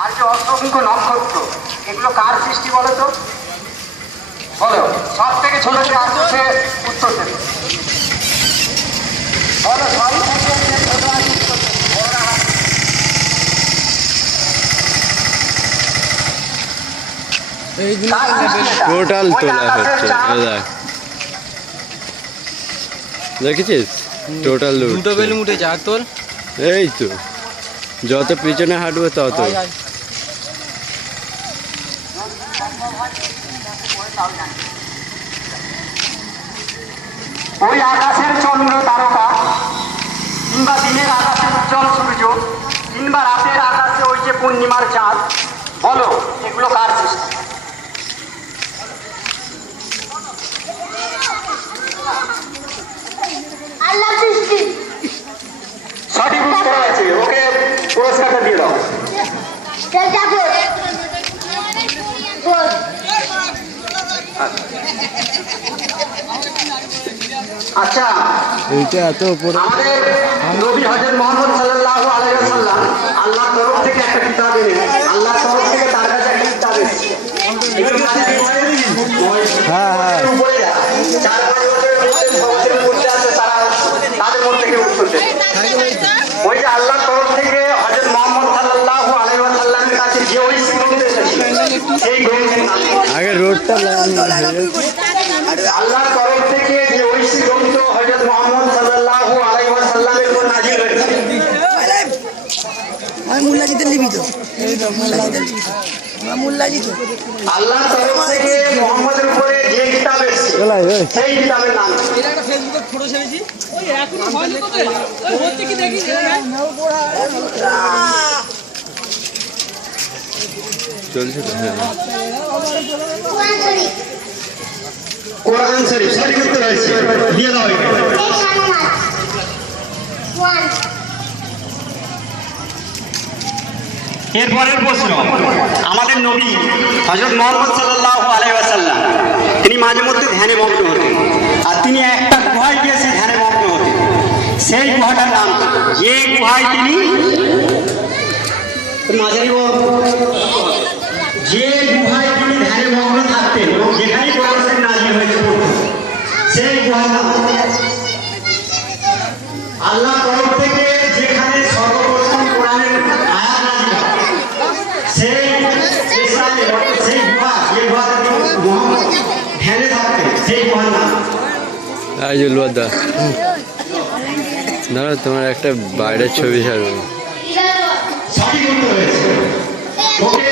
আর যে অসংখ্য নক্ষত্র, এগুলো কার সৃষ্টি বলো তো? বলো, সব থেকে ছোট যে আছে সে উত্তর দেবে। বলো, সব থেকে যে ছোট আছে উত্তর দেবে। টোটাল তোলা হচ্ছে, দেখেছিস? টোটাল দুটো বেলুন উঠেছে আর তোর এই তো যত পিছনে হাঁটবে তত। ওই আকাশের চন্দ্র তারকা, কিংবা দিনের আকাশে উজ্জ্বল সূর্য, কিংবা রাতের আকাশে ওই যে পূর্ণিমার চাঁদ, বলো এগুলো কার সৃষ্টি? আল্লাহর সৃষ্টি। সঠিক উত্তর আছে, ওকে পুরস্কারটা দিয়ে দাও। আচ্ছা, এইটা এত উপরে আমাদের নবী হযরত মুহাম্মদ সাল্লাল্লাহু আলাইহি ওয়াসাল্লাম আল্লাহর তরফ থেকে একটা কিতাব এনে, আল্লাহর তরফ থেকে তার কাছে একটা কিতাব এসেছে। হ্যাঁ হ্যাঁ উপরে যা 4-5 বছরের মধ্যে সমাজের মধ্যে আছে, তারা তাদের মধ্যে থেকে উত্তর দেবে। ওই যে আল্লাহর তরফ থেকে হযরত মুহাম্মদ সাল্লাল্লাহু আলাইহি ওয়াসাল্লামের কাছে যে ওই গ্রন্থ এসেছে, সেই গ্রন্থের নাম আগে রোডটা আল্লাহর তরফ থেকে যে ওই গ্রন্থ হযরত মুহাম্মদ সাল্লাল্লাহু আলাইহি ওয়াসাল্লামের উপর নাযিল হয়েছে। আমি মোল্লাজিদের লিবি তো মোল্লাজি তো আল্লাহর তরফ থেকে মুহাম্মদের উপরে যে কিতাব এসেছে, সেই কিতাবের নাম কি? এর একটা ফেসবুকে ফটো ছেড়েছি। ওই এখনো হয়নি তো রে, ওই হচ্ছে কি দেখি চলছে তো। হ্যাঁ কোরআন শরীফ সঠিক উত্তর হয়েছে, দিয়ে দাও একে। এরপরের প্রশ্ন, আমাদের নবী হযরত মুহাম্মদ সাল্লাল্লাহু আলাইহি ওয়াসাল্লাম তিনি মাঝে মধ্যে ধ্যানে মগ্ন হতেন, আর তিনি একটা গুহায় গিয়ে সেই ধ্যানে মগ্ন হতেন। সেই গুহাটার নাম কি? যে গুহায় তিনি মাঝারি যে গুহায় তিনি ধ্যানে মগ্ন থাকতেন এবং যেখানে কোরআন শরীফ নাযিল হয়েছে সেই গুহার নাম আল্লাহ তরফ থেকে যেখানে সর্বপ্রথম কোরআনের আয়াত নাযিল হয়, সেই স্থানে সেই গুহা, যে গুহাতে মুহাম্মদ ধ্যানে থাকতেন, সেই গুহার নাম। দা দাঁড়া, তোমার একটা বাইরের ছবি ছাড়বো। সঠিক উত্তর হয়েছে, ওকে